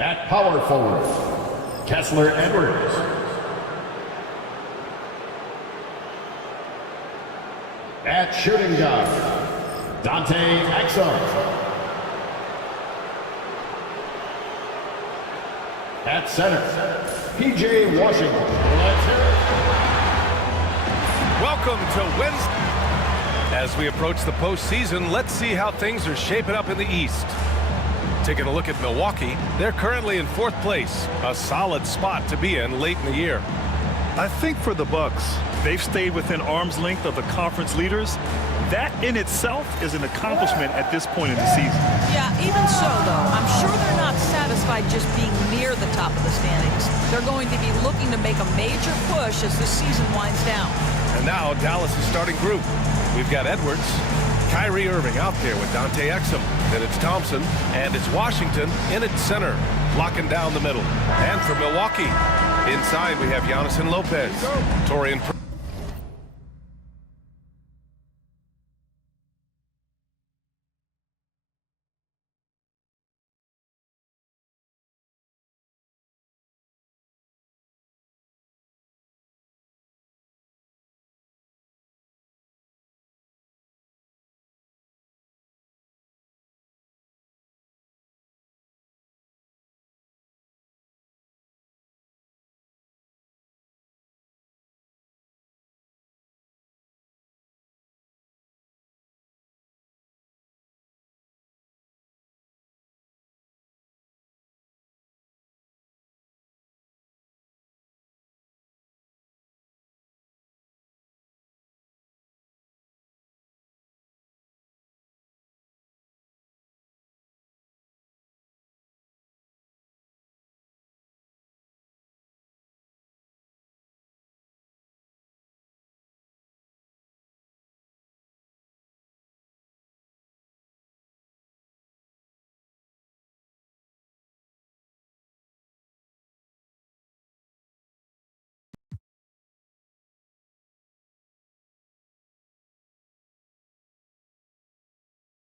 At power forward, Kessler Edwards. At shooting guard, Dante Exum. At center, PJ Washington. Let's hear it. Welcome to Wednesday. As we approach the postseason, let's see how things are shaping up in the East. Taking a look at Milwaukee, they're currently in 4th place, a solid spot to be in late in the year. I think for the Bucks, they've stayed within arm's length of the conference leaders. That in itself is an accomplishment at this point in the season. Yeah, even so, though, I'm sure they're not satisfied just being near the top of the standings. They're going to be looking to make a major push as the season winds down. And now Dallas' starting group. We've got Edwards, Kyrie Irving out there with Dante Exum. Then it's Thompson, and it's Washington in at center, locking down the middle. And for Milwaukee, inside we have Giannis and Lopez, Torian.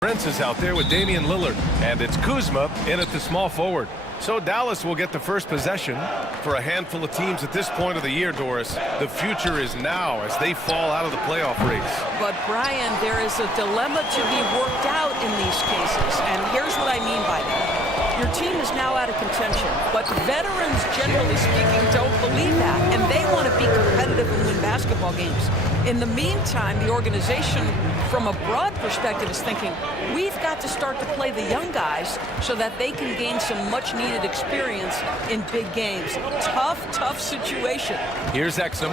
Prince is out there with Damian Lillard, and it's Kuzma in at the small forward. So Dallas will get the first possession. For a handful of teams at this point of the year, Doris, the future is now as they fall out of the playoff race. But, Brian, there is a dilemma to be worked out in these cases, and here's what I mean by that. Your team is now out of contention, but veterans, generally speaking, don't believe that, and they want to be competitive and win basketball games. In the meantime, the organization, from a broad perspective, is thinking, we've got to start to play the young guys so that they can gain some much-needed experience in big games. Tough situation. Here's Exum.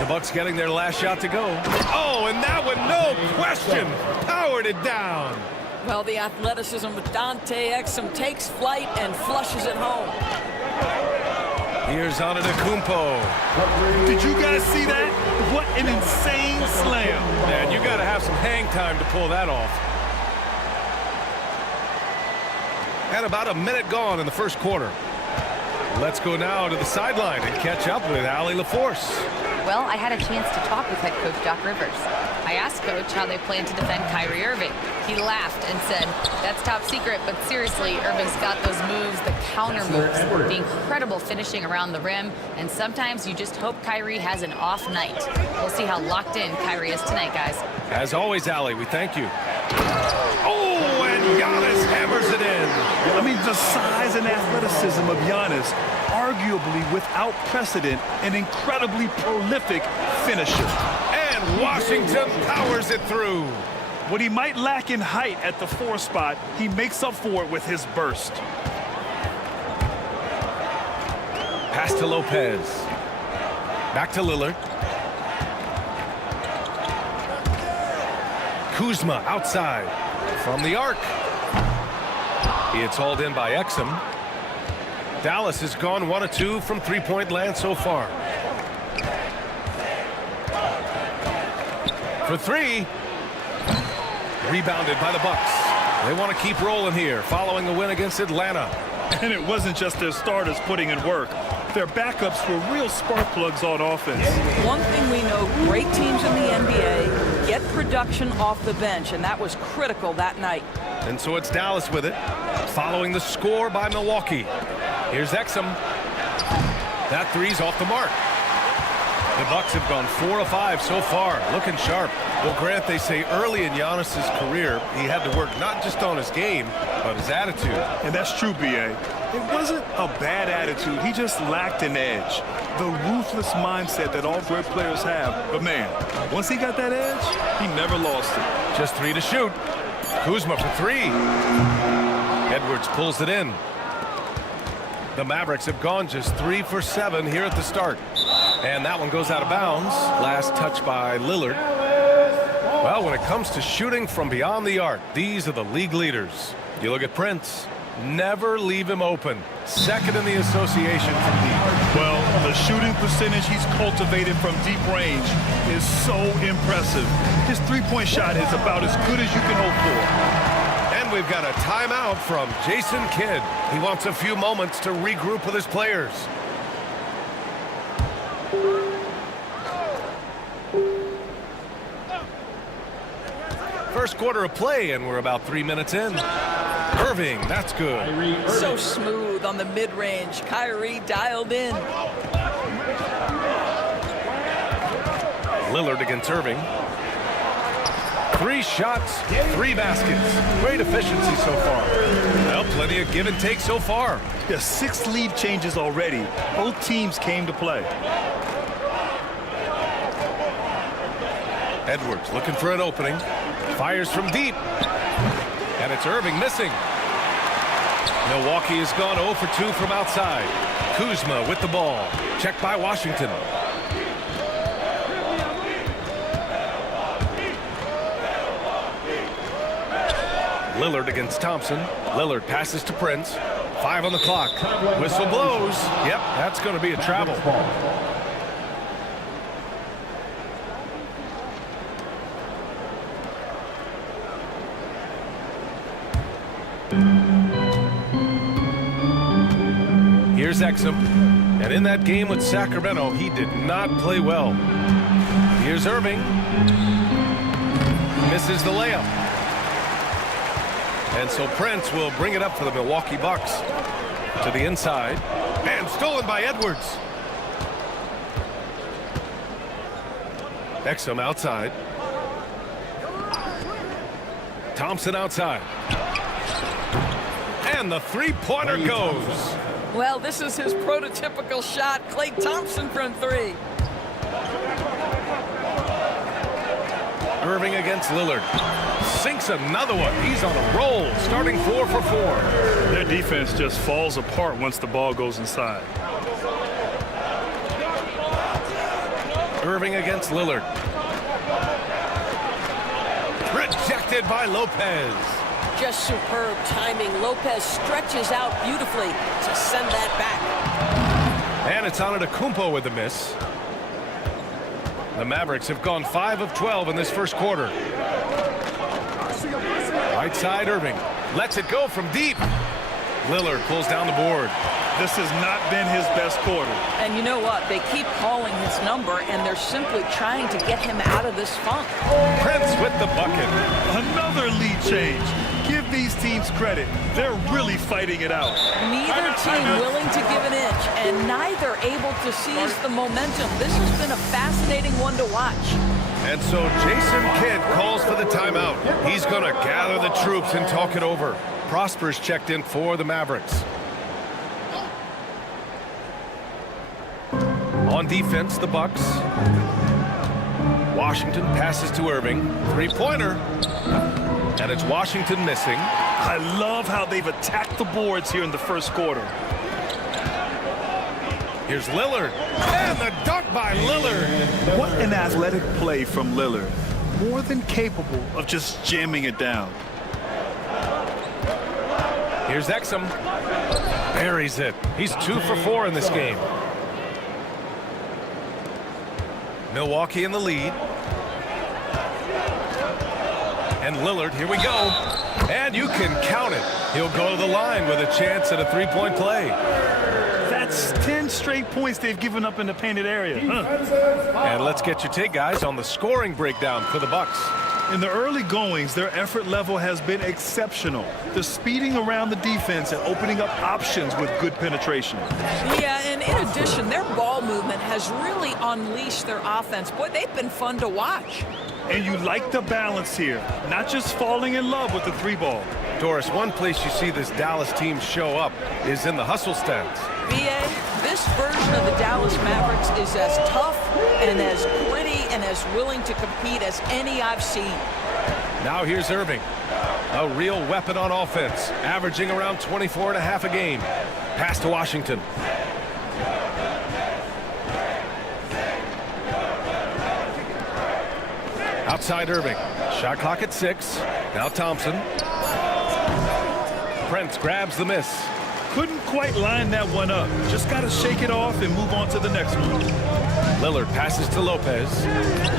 The Bucks getting their last shot to go. Oh, and that one, no question, powered it down. Well, the athleticism of Dante Exum takes flight and flushes it home. Here's Antetokounmpo. Did you guys see that? What an insane slam. Man, you got to have some hang time to pull that off. And about a minute gone in the first quarter. Let's go now to the sideline and catch up with Allie LaForce. Well, I had a chance to talk with head coach Doc Rivers. I asked Coach how they plan to defend Kyrie Irving. He laughed and said, that's top secret, but seriously, Irving's got those moves, the counter moves, the incredible finishing around the rim, and sometimes you just hope Kyrie has an off night. We'll see how locked in Kyrie is tonight, guys. As always, Allie, we thank you. Oh, and Giannis hammers it in. I mean, the size and athleticism of Giannis, arguably without precedent, an incredibly prolific finisher. And Washington powers it through. What he might lack in height at the 4 spot, he makes up for it with his burst. Pass to Lopez. Back to Lillard. Kuzma outside from the arc. It's hauled in by Exum. Dallas has gone 1 of 2 from three-point land so far. For 3. Rebounded by the Bucks. They want to keep rolling here following the win against Atlanta. And it wasn't just their starters putting in work. Their backups were real spark plugs on offense. One thing we know, great teams in the NBA get production off the bench, and that was critical that night. And so it's Dallas with it, following the score by Milwaukee. Here's Exum. That three's off the mark. The Bucks have gone 4 of 5 so far, looking sharp. Well, Grant, they say early in Giannis's career, he had to work not just on his game, but his attitude. And that's true, B.A. It wasn't a bad attitude. He just lacked an edge. The ruthless mindset that all great players have. But, man, once he got that edge, he never lost it. Just 3 to shoot. Kuzma for 3. Edwards pulls it in. The Mavericks have gone just 3 for 7 here at the start. And that one goes out of bounds. Last touch by Lillard. Well, when it comes to shooting from beyond the arc, these are the league leaders. You look at Prince. Never leave him open. Second in the association from deep. Well, the shooting percentage he's cultivated from deep range is so impressive. His three-point shot is about as good as you can hope for. And we've got a timeout from Jason Kidd. He wants a few moments to regroup with his players. First quarter of play, and we're about 3 minutes in. Irving, that's good. So smooth on the mid-range. Kyrie dialed in. Lillard against Irving. 3 shots, 3 baskets. Great efficiency so far. Well, plenty of give and take so far. Yeah, 6 lead changes already. Both teams came to play. Edwards looking for an opening. Fires from deep. And it's Irving missing. Milwaukee has gone 0 for 2 from outside. Kuzma with the ball. Checked by Washington. Lillard against Thompson. Lillard passes to Prince. 5 on the clock. Whistle blows. Yep, that's going to be a travel. Here's Exum. And in that game with Sacramento, he did not play well. Here's Irving. Misses the layup. And so Prince will bring it up for the Milwaukee Bucks. To the inside. And stolen by Edwards. Exum outside. Thompson outside. And the three-pointer goes. Well, this is his prototypical shot. Klay Thompson from 3. Irving against Lillard. Sinks another one. He's on a roll, starting 4 for 4. Their defense just falls apart once the ball goes inside. Irving against Lillard. Rejected by Lopez. Just superb timing. Lopez stretches out beautifully to send that back. And it's Antetokounmpo with the miss. The Mavericks have gone 5 of 12 in this first quarter. Right side, Irving. Lets it go from deep. Lillard pulls down the board. This has not been his best quarter. And you know what? They keep calling his number, and they're simply trying to get him out of this funk. Prince with the bucket. Another lead change. Give these teams credit. They're really fighting it out. Neither team willing to give an inch, and neither able to seize the momentum. This has been a fascinating one to watch. And so Jason Kidd calls for the timeout. He's going to gather the troops and talk it over. Prosper's checked in for the Mavericks. On defense, the Bucks. Washington passes to Irving. Three-pointer. And it's Washington missing. I love how they've attacked the boards here in the first quarter. Here's Lillard. And the dunk by Lillard. What an athletic play from Lillard. More than capable of just jamming it down. Here's Exum. Buries it. He's 2 for 4 in this game. Milwaukee in the lead. And Lillard, here we go. And you can count it. He'll go to the line with a chance at a three-point play. That's 10 straight points they've given up in the painted area. And let's get your take, guys, on the scoring breakdown for the Bucks. In the early goings, their effort level has been exceptional. They're speeding around the defense and opening up options with good penetration. Yeah, and in addition, their ball movement has really unleashed their offense. Boy, they've been fun to watch. And you like the balance here, not just falling in love with the three ball. Doris, one place you see this Dallas team show up is in the hustle stance. BA, this version of the Dallas Mavericks is as tough and as gritty and as willing to compete as any I've seen. Now here's Irving, a real weapon on offense, averaging around 24.5 a game. Pass to Washington. Outside Irving. Shot clock at 6. Now Thompson. Prince grabs the miss. Couldn't quite line that one up. Just got to shake it off and move on to the next one. Lillard passes to Lopez.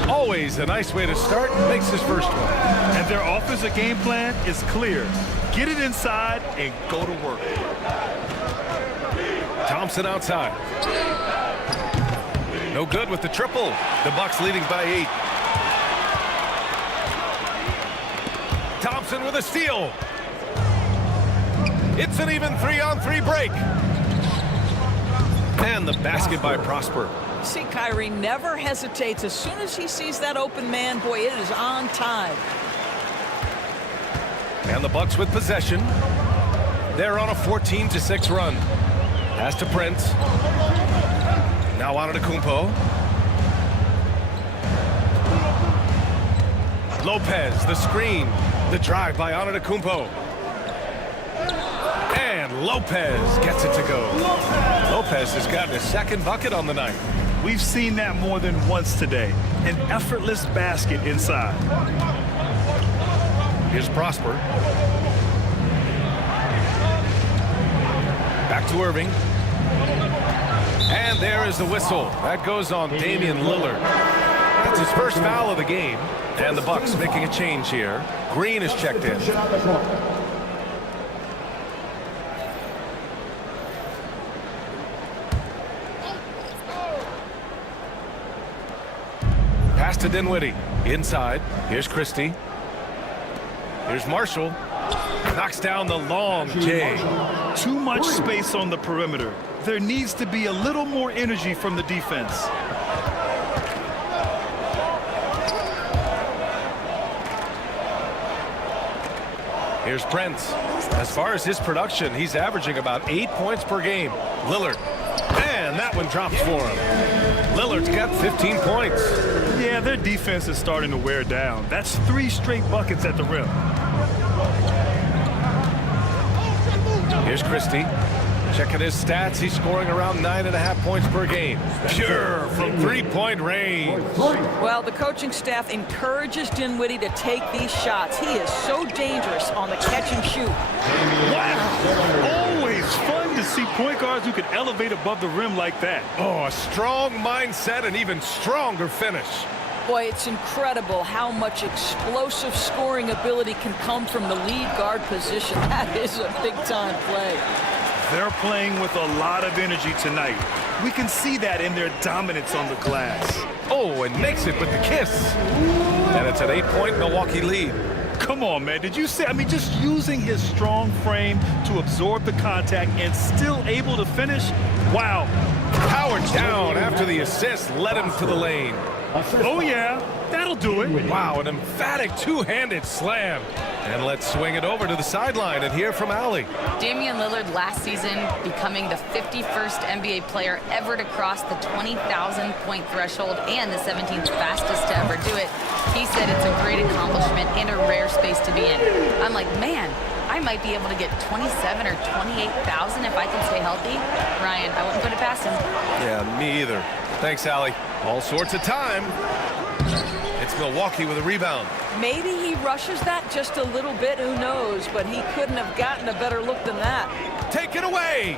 Always a nice way to start. Makes his first one. And their offensive game plan is clear. Get it inside and go to work. Thompson outside. No good with the triple. The Bucks leading by 8. Thompson with a steal. It's an even 3-on-3 break. And the basket by Prosper. See, Kyrie never hesitates. As soon as he sees that open man, boy, it is on time. And the Bucks with possession. They're on a 14-6 run. Pass to Prince. Now Antetokounmpo. Lopez, the screen. The drive by Antetokounmpo. And Lopez gets it to go. Lopez has gotten his second bucket on the night. We've seen that more than once today. An effortless basket inside. Here's Prosper. Back to Irving. And there is the whistle. That goes on Damian Lillard. That's his first foul of the game. And the Bucks making a change here. Green is checked in. Pass to Dinwiddie. Inside. Here's Christie. Here's Marshall. Knocks down the long J. Too much space on the perimeter. There needs to be a little more energy from the defense. Here's Prince. As far as his production, he's averaging about 8 points per game. Lillard. And that one drops for him. Lillard's got 15 points. Yeah, their defense is starting to wear down. That's 3 straight buckets at the rim. Here's Christie. Checking his stats, he's scoring around 9.5 points per game. Pure from three-point range. Well, the coaching staff encourages Dinwiddie to take these shots. He is so dangerous on the catch and shoot. Wow! Always fun to see point guards who can elevate above the rim like that. Oh, a strong mindset and even stronger finish. Boy, it's incredible how much explosive scoring ability can come from the lead guard position. That is a big-time play. They're playing with a lot of energy tonight. We can see that in their dominance on the glass. Oh, and makes it with the kiss. And it's an 8-point Milwaukee lead. Come on, man. Did you see? I mean, just using his strong frame to absorb the contact and still able to finish? Wow. Powered down after the assist led him to the lane. Oh, yeah. That'll do it. Wow, an emphatic two-handed slam. And let's swing it over to the sideline and hear from Allie. Damian Lillard last season becoming the 51st NBA player ever to cross the 20,000-point threshold and the 17th fastest to ever do it. He said it's a great accomplishment and a rare space to be in. I'm like, man, I might be able to get 27 or 28,000 if I can stay healthy. Ryan, I wouldn't put it past him. Yeah, me either. Thanks, Allie. All sorts of time. It's Milwaukee with a rebound. Maybe he rushes that just a little bit, who knows, but he couldn't have gotten a better look than that. Take it away.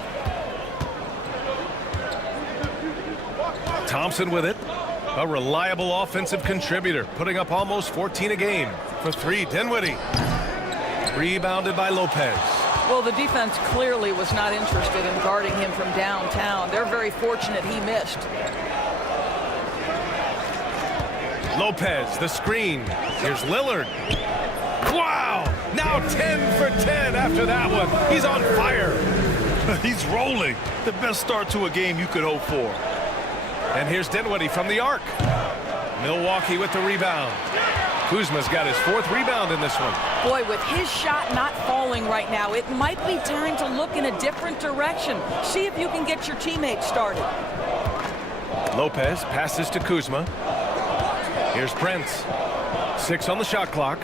Thompson with it. A reliable offensive contributor, putting up almost 14 a game. For 3, Dinwiddie. Rebounded by Lopez. Well, the defense clearly was not interested in guarding him from downtown. They're very fortunate he missed. Lopez, the screen. Here's Lillard. Wow! Now 10 for 10 after that one. He's on fire. He's rolling. The best start to a game you could hope for. And here's Dinwiddie from the arc. Milwaukee with the rebound. Kuzma's got his 4th rebound in this one. Boy, with his shot not falling right now, it might be time to look in a different direction. See if you can get your teammates started. Lopez passes to Kuzma. Here's Prince. 6 on the shot clock.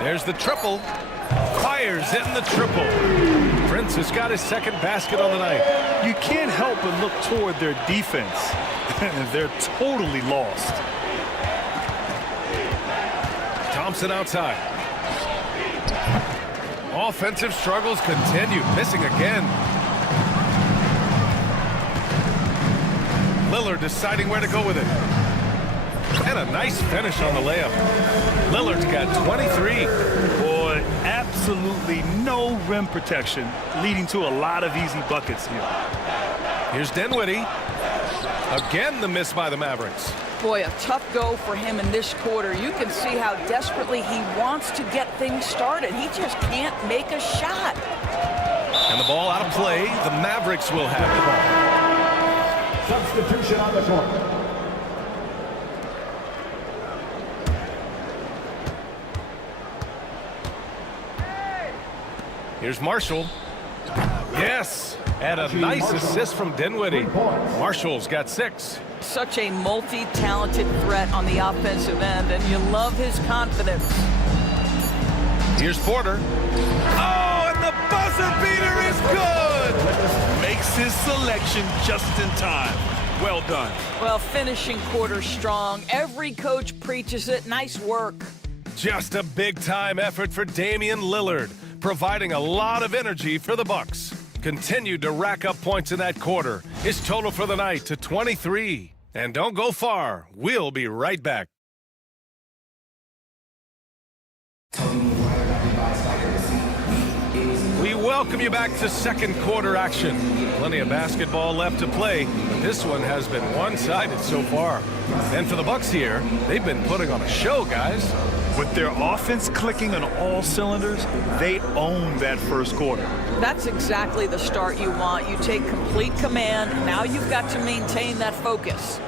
There's the triple. Fires in the triple. Prince has got his 2nd basket on the night. You can't help but look toward their defense. They're totally lost. Thompson outside. Offensive struggles continue. Missing again. Lillard deciding where to go with it. And a nice finish on the layup. Lillard's got 23. Boy, absolutely no rim protection, leading to a lot of easy buckets here. Here's Dinwiddie. Again, the miss by the Mavericks. Boy, a tough go for him in this quarter. You can see how desperately he wants to get things started. He just can't make a shot. And the ball out of play. The Mavericks will have the ball. Substitution on the court. Here's Marshall. Yes, and a nice assist from Dinwiddie. Marshall's got 6. Such a multi-talented threat on the offensive end, and you love his confidence. Here's Porter. Oh, and the buzzer beater is good! Makes his selection just in time. Well done. Well, finishing quarter strong. Every coach preaches it. Nice work. Just a big-time effort for Damian Lillard, providing a lot of energy for the Bucks. Continued to rack up points in that quarter. His total for the night to 23. And don't go far. We'll be right back. We welcome you back to 2nd quarter action. Plenty of basketball left to play, but this one has been one-sided so far. And for the Bucks here, they've been putting on a show, guys. With their offense clicking on all cylinders, they own that first quarter. That's exactly the start you want. You take complete command. Now you've got to maintain that focus.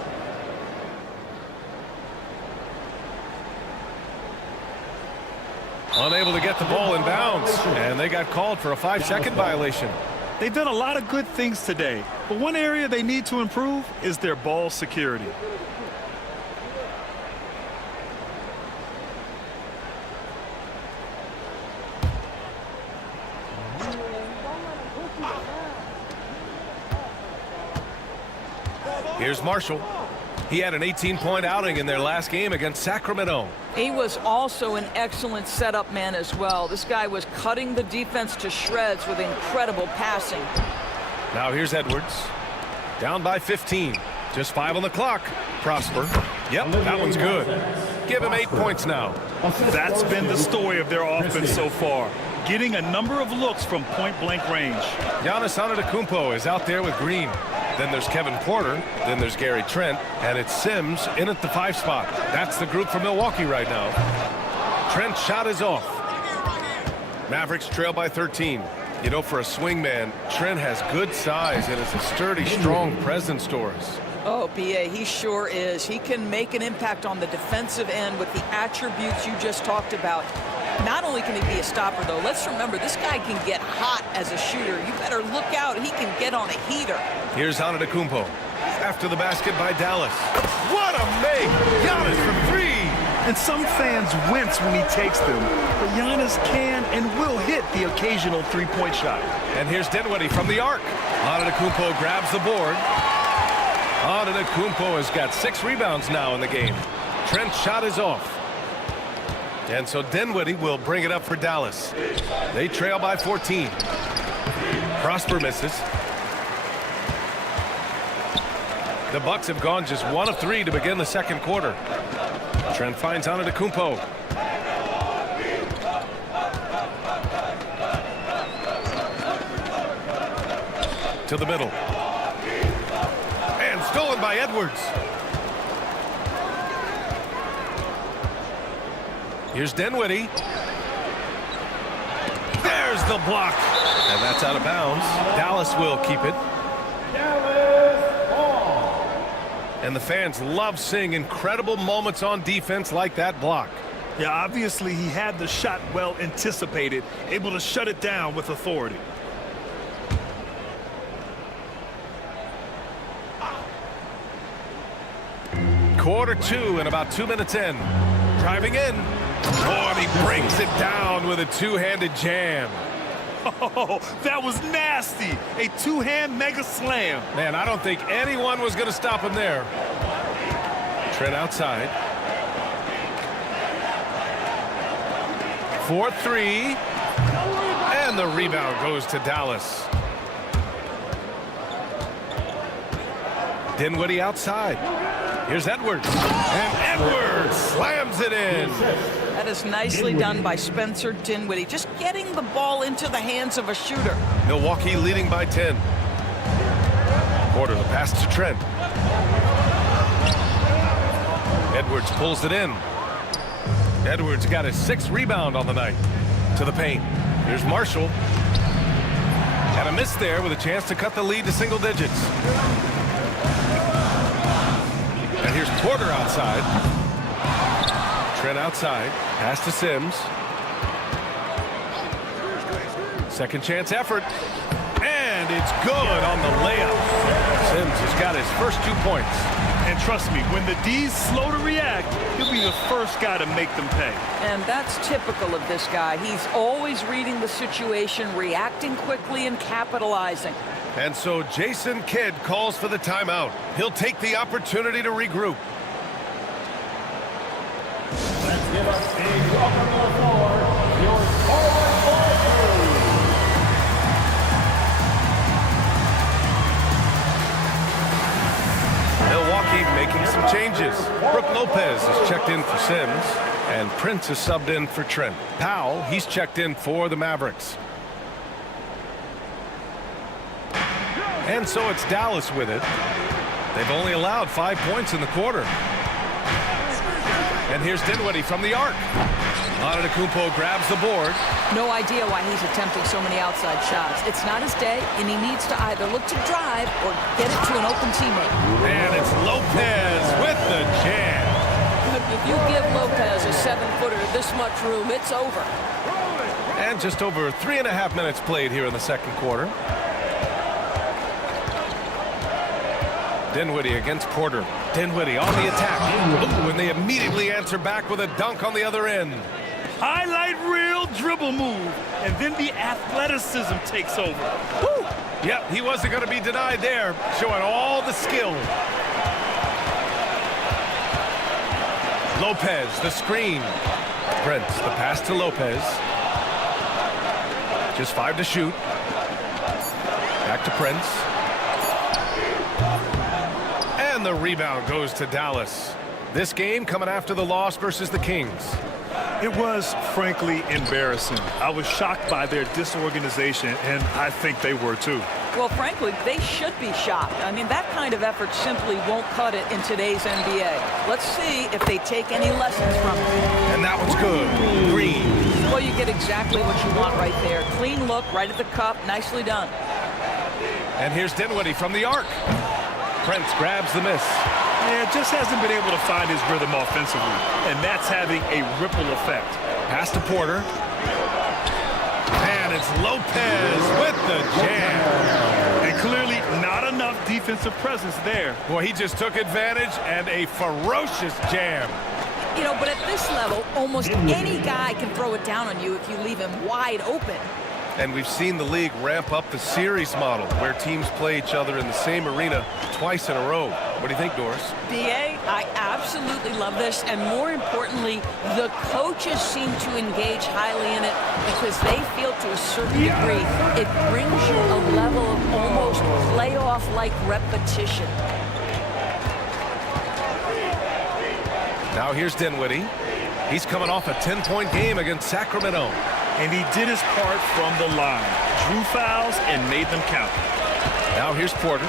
Unable to get the ball in bounds, and they got called for a 5-second violation. They've done a lot of good things today, but one area they need to improve is their ball security. Here's Marshall. He had an 18-point outing in their last game against Sacramento. He was also an excellent setup man as well. This guy was cutting the defense to shreds with incredible passing. Now here's Edwards. Down by 15. Just 5 on the clock. Prosper. Yep, that one's good. Give him 8 points now. That's been the story of their offense so far. Getting a number of looks from point-blank range. Giannis Antetokounmpo is out there with Green. Then there's Kevin Porter. Then there's Gary Trent. And it's Sims in at the 5 spot. That's the group for Milwaukee right now. Trent's shot is off. Mavericks trail by 13. You know, for a swing man, Trent has good size and is a sturdy, strong presence to us. Oh, B.A., he sure is. He can make an impact on the defensive end with the attributes you just talked about. Not only can he be a stopper, though, let's remember, this guy can get hot as a shooter. You better look out. He can get on a heater. Here's Antetokounmpo. After the basket by Dallas. What a make! Giannis for 3! And some fans wince when he takes them, but Giannis can and will hit the occasional three-point shot. And here's Dinwiddie from the arc. Antetokounmpo grabs the board. Antetokounmpo has got 6 rebounds now in the game. Trent's shot is off. And so Dinwiddie will bring it up for Dallas. They trail by 14. Prosper misses. The Bucks have gone just 1 of 3 to begin the second quarter. Trent finds Antetokounmpo. To the middle. And stolen by Edwards. Here's Dinwiddie. There's the block. And that's out of bounds. Dallas will keep it. And the fans love seeing incredible moments on defense like that block. Yeah, obviously he had the shot well anticipated, able to shut it down with authority. Quarter 2 and about 2 minutes in. Driving in. Oh, and he brings it down with a two-handed jam. Oh, that was nasty. A two-hand mega slam. Man, I don't think anyone was going to stop him there. Trent outside. 4-3. And the rebound goes to Dallas. Dinwiddie outside. Here's Edwards. And Edwards slams it in. That is nicely done by Spencer Dinwiddie. Just getting the ball into the hands of a shooter. Milwaukee leading by 10. Porter, the pass to Trent. Edwards pulls it in. Edwards got his 6th rebound on the night. To the paint. Here's Marshall. And a miss there with a chance to cut the lead to single digits. And here's Porter outside. Trent outside. Pass to Sims. Second chance effort. And it's good on the layup. Sims has got his first 2 points. And trust me, when the D's slow to react, he'll be the first guy to make them pay. And that's typical of this guy. He's always reading the situation, reacting quickly and capitalizing. And so Jason Kidd calls for the timeout. He'll take the opportunity to regroup. Let's give us a welcome to the floor, your forward crew. Milwaukee making some changes. Brook Lopez is checked in for Sims, and Prince is subbed in for Trent. Powell, he's checked in for the Mavericks. And so it's Dallas with it. They've only allowed 5 points in the quarter. And here's Dinwiddie from the arc. Antetokounmpo grabs the board. No idea why he's attempting so many outside shots. It's not his day, and he needs to either look to drive or get it to an open teammate. And it's Lopez with the jam. If you give Lopez a 7-footer this much room, it's over. And just over 3.5 minutes played here in the second quarter. Dinwiddie against Porter. Dinwiddie on the attack. Ooh, and they immediately answer back with a dunk on the other end. Highlight reel dribble move, and then the athleticism takes over. Woo! Yep, he wasn't going to be denied there, showing all the skill. Lopez, the screen. Prince, the pass to Lopez. Just 5 to shoot. Back to Prince. And the rebound goes to Dallas. This game coming after the loss versus the Kings. It was, frankly, embarrassing. I was shocked by their disorganization, and I think they were too. Well, frankly, they should be shocked. I mean, that kind of effort simply won't cut it in today's NBA. Let's see if they take any lessons from it. And that one's good. Green. Well, you get exactly what you want right there. Clean look, right at the cup. Nicely done. And here's Dinwiddie from the arc. Prince grabs the miss. Yeah, just hasn't been able to find his rhythm offensively, and that's having a ripple effect. Pass to Porter. And it's Lopez with the jam. And clearly not enough defensive presence there. Boy, he just took advantage and a ferocious jam. You know, but at this level, almost any guy can throw it down on you if you leave him wide open. And we've seen the league ramp up the series model where teams play each other in the same arena twice in a row. What do you think, Doris? B.A., I absolutely love this, and more importantly, the coaches seem to engage highly in it because they feel to a certain degree it brings you a level of almost playoff-like repetition. Now here's Dinwiddie. He's coming off a 10-point game against Sacramento. And he did his part from the line. Drew fouls and made them count. Now here's Porter.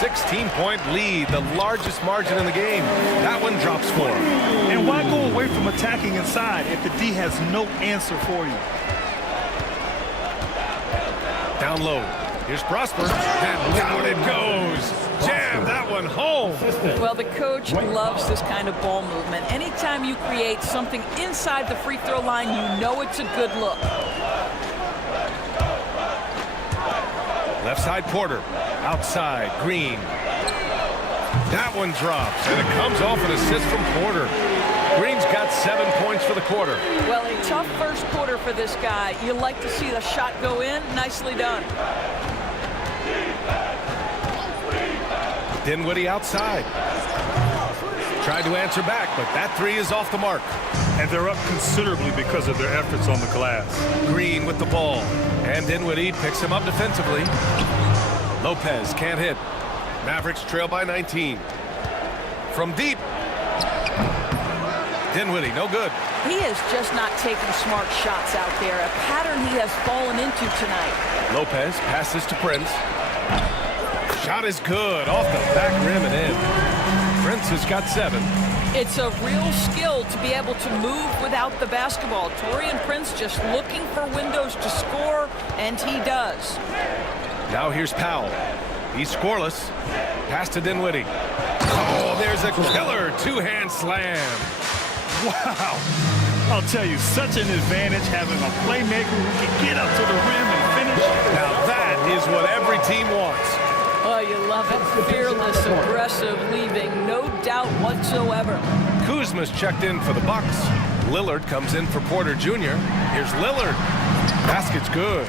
16-point lead, the largest margin in the game. That one drops for him. And why go away from attacking inside if the D has no answer for you? Down low. Here's Prosper. And down it goes. Jam that one home. Well, the coach loves this kind of ball movement. Anytime you create something inside the free throw line, you know it's a good look. Left side Porter. Outside Green. That one drops, and it comes off an assist from Porter. Green's got 7 points for the quarter. Well, a tough first quarter for this guy. You like to see the shot go in. Nicely done. Dinwiddie outside. Tried to answer back, but that three is off the mark. And they're up considerably because of their efforts on the glass. Green with the ball. And Dinwiddie picks him up defensively. Lopez can't hit. Mavericks trail by 19. From deep. Dinwiddie, no good. He is just not taking smart shots out there. A pattern he has fallen into tonight. Lopez passes to Prince. Shot is good. Off the back rim and in. Prince has got 7. It's a real skill to be able to move without the basketball. Taurean Prince just looking for windows to score, and he does. Now here's Powell. He's scoreless. Pass to Dinwiddie. Oh, there's a killer two-hand slam. Wow. I'll tell you, such an advantage having a playmaker who can get up to the rim and finish. Now that is what every team wants. Oh, you love it. Fearless, aggressive, leaving no doubt whatsoever. Kuzma's checked in for the Bucks. Lillard comes in for Porter Jr. Here's Lillard. Basket's good.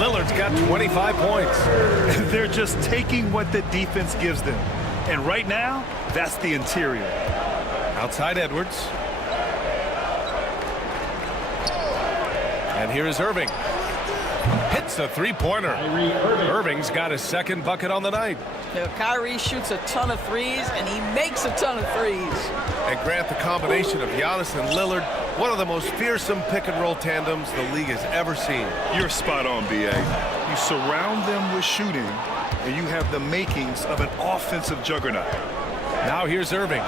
Lillard's got 25 points. They're just taking what the defense gives them. And right now, that's the interior. Outside Edwards. And here is Irving. Hits a three-pointer. Irving's got his second bucket on the night. You know, Kyrie shoots a ton of threes, and he makes a ton of threes. And Grant, the combination of Giannis and Lillard, one of the most fearsome pick-and-roll tandems the league has ever seen. You're spot on, B.A. You surround them with shooting, and you have the makings of an offensive juggernaut. Now here's Irving.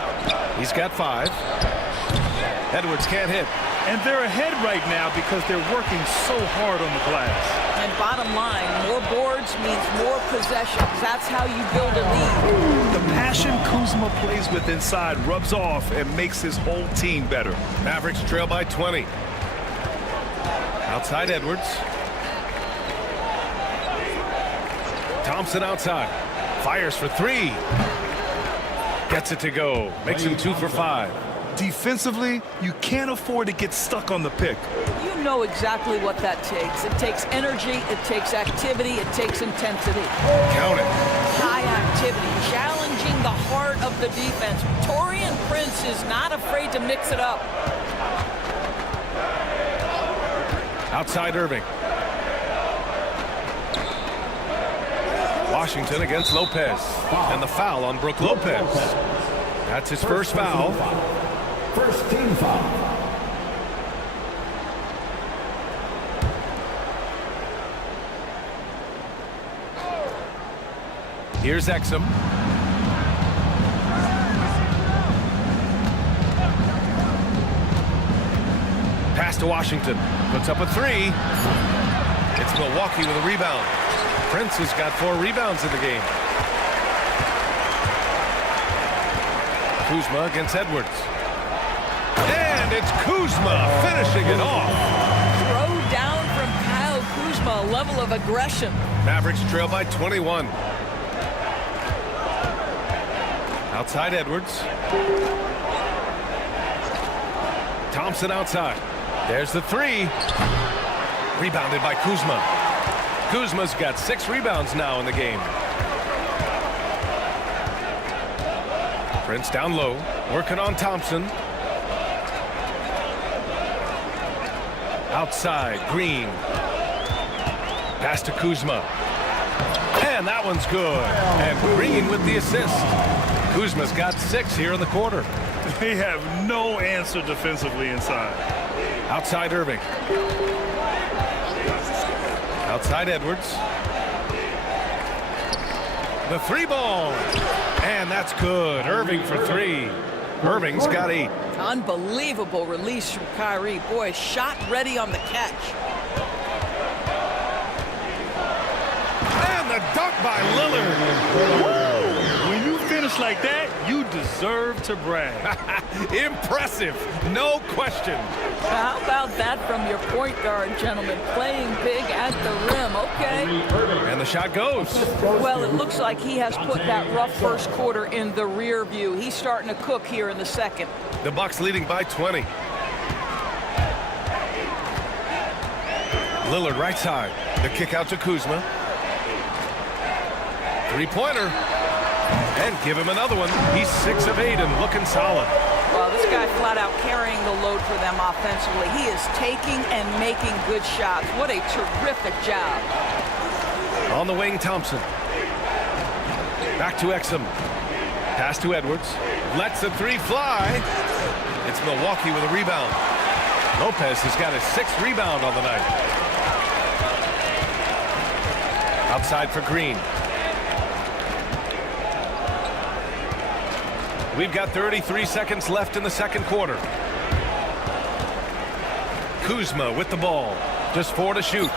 He's got 5. Edwards can't hit. And they're ahead right now because they're working so hard on the glass. And bottom line, more boards means more possessions. That's how you build a lead. The passion Kuzma plays with inside rubs off and makes his whole team better. Mavericks trail by 20. Outside Edwards. Thompson outside. Fires for 3. Gets it to go. Makes him 2 for 5. Defensively, you can't afford to get stuck on the pick. You know exactly what that takes. It takes energy, it takes activity, it takes intensity. Count it. High activity, challenging the heart of the defense. Taurean Prince is not afraid to mix it up. Outside Irving. Washington against Lopez. And the foul on Brook Lopez. That's his first foul. First team foul. Here's Exum. Pass to Washington. Puts up a 3. It's Milwaukee with a rebound. Prince has got 4 rebounds in the game. Kuzma against Edwards. And it's Kuzma finishing it off. Throw down from Kyle Kuzma, a level of aggression. Mavericks trail by 21. Outside Edwards. Thompson outside. There's the 3. Rebounded by Kuzma. Kuzma's got 6 rebounds now in the game. Prince down low, working on Thompson. Outside, Green. Pass to Kuzma. And that one's good. And Green with the assist. Kuzma's got 6 here in the quarter. They have no answer defensively inside. Outside Irving. Outside Edwards. The three ball. And that's good. Irving for three. Irving's got 8. Unbelievable release from Kyrie. Boy, shot ready on the catch. And the dunk by Lillard. When you finish like that, you deserve to brag. Impressive, no question. How about that from your point guard, gentlemen? Playing big at the rim, okay. And the shot goes. Well, it looks like he has put that rough first quarter in the rear view. He's starting to cook here in the second. The Bucks leading by 20. Lillard right side. The kick out to Kuzma. Three-pointer. And give him another one. He's 6 of 8 and looking solid. Well, this guy flat out carrying the load for them offensively. He is taking and making good shots. What a terrific job. On the wing, Thompson. Back to Exum. Pass to Edwards. Lets the three fly. It's Milwaukee with a rebound. Lopez has got his 6th rebound on the night. Outside for Green. We've got 33 seconds left in the second quarter. Kuzma with the ball. Just 4 to shoot.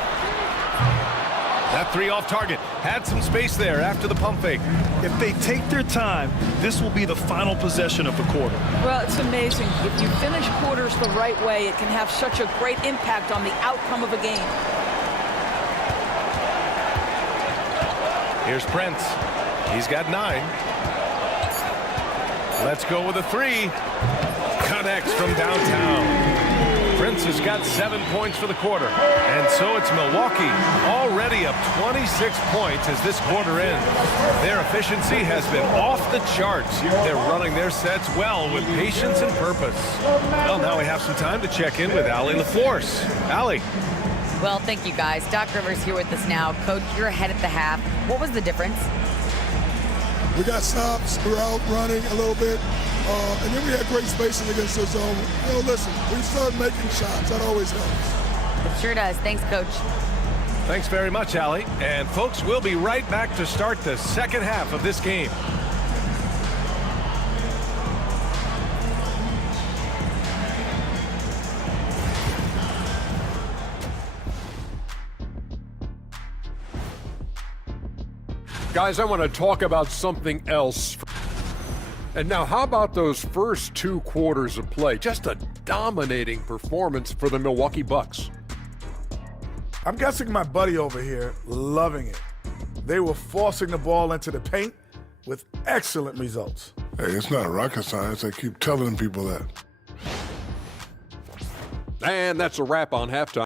That three off target. Had some space there after the pump fake. If they take their time, this will be the final possession of the quarter. Well, it's amazing. If you finish quarters the right way, it can have such a great impact on the outcome of a game. Here's Prince. He's got 9. Let's go with a 3. Connects from downtown. Prince has got 7 points for the quarter. And so it's Milwaukee already up 26 points as this quarter ends. Their efficiency has been off the charts. They're running their sets well with patience and purpose. Well, now we have some time to check in with Allie LaForce. Allie. Well, thank you, guys. Doc Rivers here with us now. Coach, you're ahead at the half. What was the difference? We got stops, we were out running a little bit, and then we had great spacing against the zone. You know, listen, we started making shots. That always helps. It sure does. Thanks, Coach. Thanks very much, Allie. And folks, we'll be right back to start the second half of this game. Guys, I want to talk about something else. And now, how about those first 2 quarters of play? Just a dominating performance for the Milwaukee Bucks. I'm guessing my buddy over here loving it. They were forcing the ball into the paint with excellent results. Hey, it's not rocket science. I keep telling people that. And that's a wrap on halftime.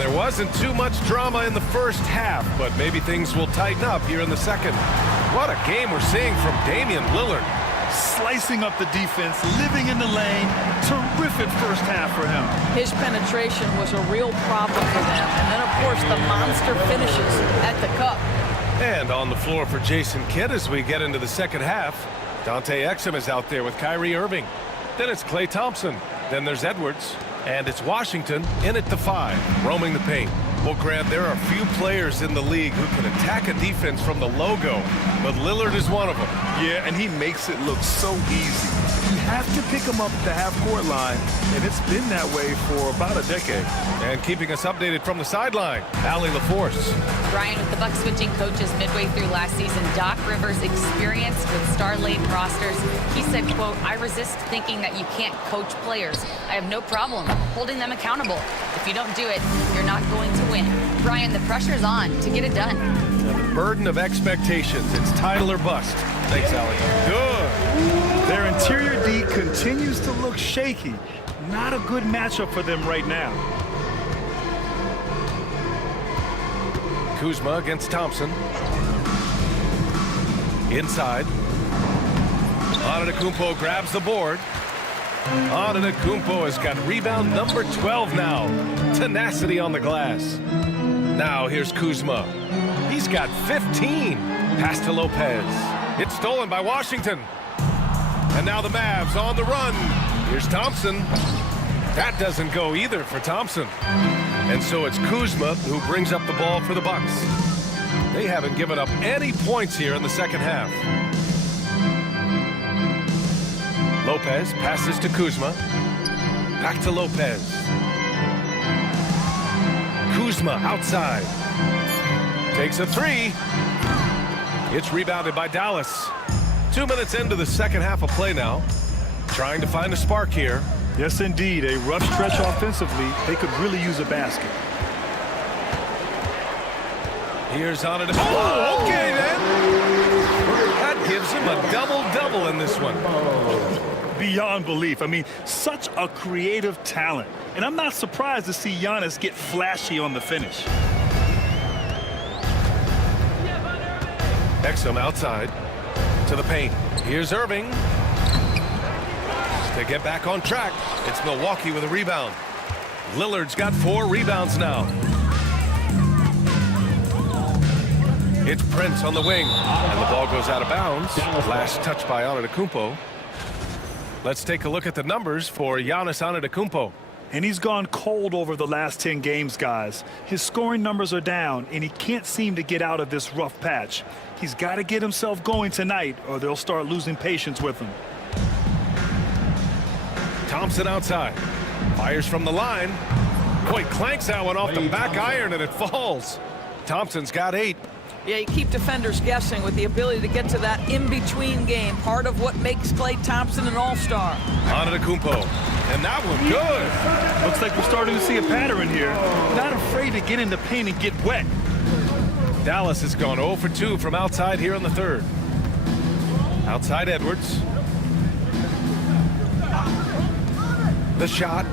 There wasn't too much drama in the first half, but maybe things will tighten up here in the second. What a game we're seeing from Damian Lillard. Slicing up the defense, living in the lane. Terrific first half for him. His penetration was a real problem for them. And then, of course, the monster finishes at the cup. And on the floor for Jason Kidd as we get into the second half. Dante Exum is out there with Kyrie Irving. Then it's Klay Thompson. Then there's Edwards. And it's Washington in at the 5, roaming the paint. Well, Grant, there are few players in the league who can attack a defense from the logo, but Lillard is one of them. Yeah, and he makes it look so easy. You have to pick him up at the half-court line, and it's been that way for about a decade. And keeping us updated from the sideline, Allie LaForce. Brian, with the Bucks switching coaches midway through last season, Doc Rivers' experience with star-laden rosters, he said, quote, "I resist thinking that you can't coach players. I have no problem holding them accountable. If you don't do it, you're not going to win." Brian, the pressure's on to get it done. The burden of expectations. It's title or bust. Thanks, Allie. Good. Their interior D continues to look shaky. Not a good matchup for them right now. Kuzma against Thompson. Inside. Antetokounmpo grabs the board. Antetokounmpo has got rebound number 12 now. Tenacity on the glass. Now here's Kuzma. He's got 15. Pass to Lopez. It's stolen by Washington. And now the Mavs on the run. Here's Thompson. That doesn't go either for Thompson. And so it's Kuzma who brings up the ball for the Bucks. They haven't given up any points here in the second half. Lopez passes to Kuzma. Back to Lopez. Kuzma outside. Takes a three. It's rebounded by Dallas. 2 minutes into the second half of play now. Trying to find a spark here. Yes, indeed. A rough stretch offensively. They could really use a basket. Here's on it. Oh, okay then. That gives him a double-double in this one. Beyond belief. I mean, such a creative talent. And I'm not surprised to see Giannis get flashy on the finish. Exum outside to the paint. Here's Irving. To get back on track, it's Milwaukee with a rebound. Lillard's got 4 rebounds now. It's Prince on the wing, and the ball goes out of bounds. Last touch by Antetokounmpo. Let's take a look at the numbers for Giannis Antetokounmpo. And he's gone cold over the last 10 games, guys. His scoring numbers are down, and he can't seem to get out of this rough patch. He's got to get himself going tonight, or they'll start losing patience with him. Thompson outside. Fires from the line. Boy, clanks that one off the back iron, and it falls. Thompson's got 8. Yeah, you keep defenders guessing with the ability to get to that in-between game. Part of what makes Klay Thompson an all-star. Antetokounmpo. And that one good. Looks like we're starting to see a pattern here. Not afraid to get in the paint and get wet. Dallas has gone 0 for 2 from outside here in the third. Outside Edwards. The shot.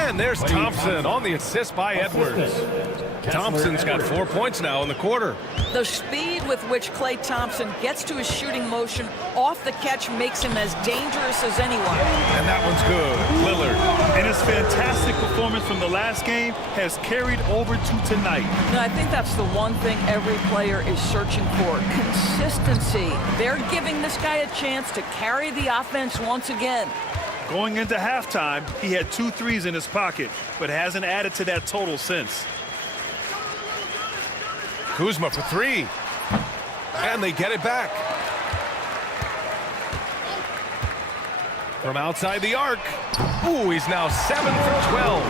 And there's Thompson on the assist by Edwards. Thompson's got 4 points now in the quarter. The speed with which Klay Thompson gets to his shooting motion off the catch makes him as dangerous as anyone. And that one's good. Lillard. And his fantastic performance from the last game has carried over to tonight. No, I think that's the one thing every player is searching for. Consistency. They're giving this guy a chance to carry the offense once again. Going into halftime, he had 2 threes in his pocket, but hasn't added to that total since. Kuzma for 3. And they get it back. From outside the arc. Ooh, he's now 7 for 12.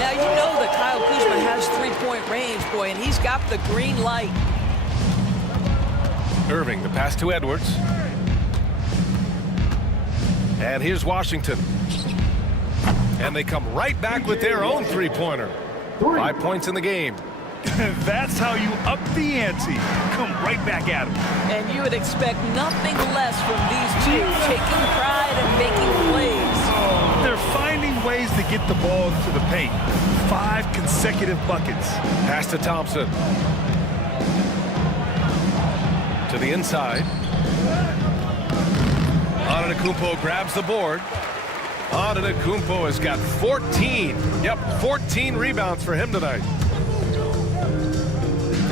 Yeah, you know that Kyle Kuzma has 3-point range, boy, and he's got the green light. Irving, the pass to Edwards. And here's Washington. And they come right back with their own 3-pointer. 5 points in the game. That's how you up the ante. Come right back at him. And you would expect nothing less from these two, taking pride and making plays. They're finding ways to get the ball to the paint. 5 consecutive buckets. Pass to Thompson. To the inside. Antetokounmpo grabs the board. Antetokounmpo has got 14. Yep, 14 rebounds for him tonight.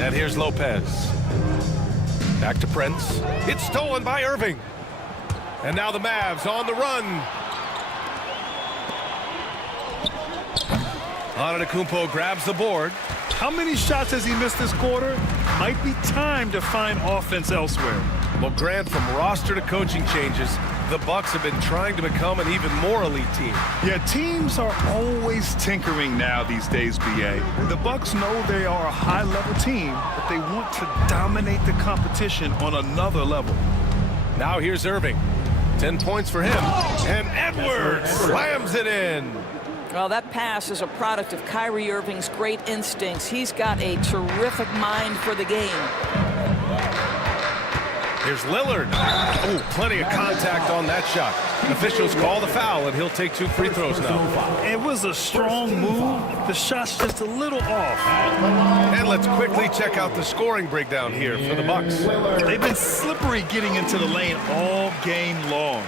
And here's Lopez. Back to Prince. It's stolen by Irving. And now the Mavs on the run. Antetokounmpo grabs the board. How many shots has he missed this quarter? Might be time to find offense elsewhere. Well, Grant, from roster to coaching changes, the Bucks have been trying to become an even more elite team. Yeah, teams are always tinkering now these days, BA. The Bucks know they are a high-level team, but they want to dominate the competition on another level. Now here's Irving. 10 points for him. And Edwards slams it in. Well, that pass is a product of Kyrie Irving's great instincts. He's got a terrific mind for the game. Here's Lillard. Oh, plenty of contact on that shot. Officials call the foul, and he'll take 2 free throws now. It was a strong move. The shot's just a little off. And let's quickly check out the scoring breakdown here for the Bucks. They've been slippery getting into the lane all game long,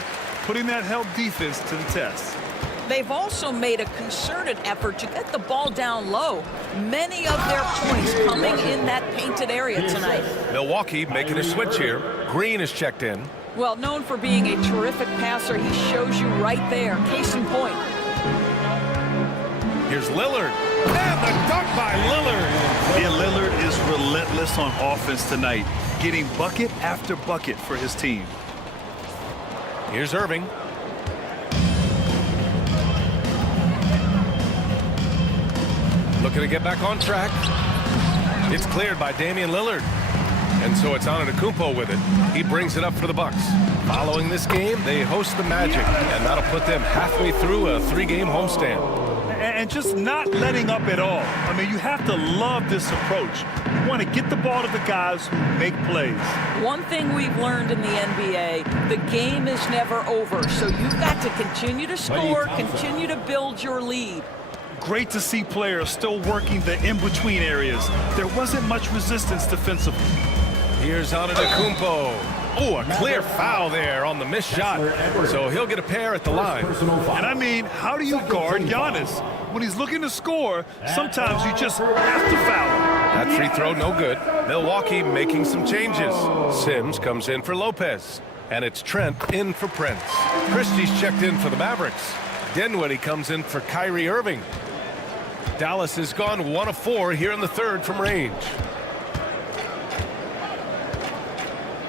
putting that help defense to the test. They've also made a concerted effort to get the ball down low. Many of their points coming in that painted area tonight. Milwaukee making a switch here. Green is checked in. Well, known for being a terrific passer, he shows you right there. Case in point. Here's Lillard. And the dunk by Lillard. Yeah, Lillard is relentless on offense tonight, getting bucket after bucket for his team. Here's Irving. Looking to get back on track. It's cleared by Damian Lillard. And so it's Antetokounmpo with it. He brings it up for the Bucks. Following this game, they host the Magic, and that'll put them halfway through a 3-game homestand. And just not letting up at all. I mean, you have to love this approach. You want to get the ball to the guys who make plays. One thing we've learned in the NBA, the game is never over. So you've got to continue to score, continue to build your lead. Great to see players still working the in-between areas. There wasn't much resistance defensively. Here's Antetokounmpo. Oh, a clear foul there on the missed shot. So he'll get a pair at the line. And I mean, how do you guard Giannis? When he's looking to score, sometimes you just have to foul him. That free throw no good. Milwaukee making some changes. Sims comes in for Lopez. And it's Trent in for Prince. Christie's checked in for the Mavericks. Dinwiddie comes in for Kyrie Irving. Dallas has gone 1 of 4 here in the third from range.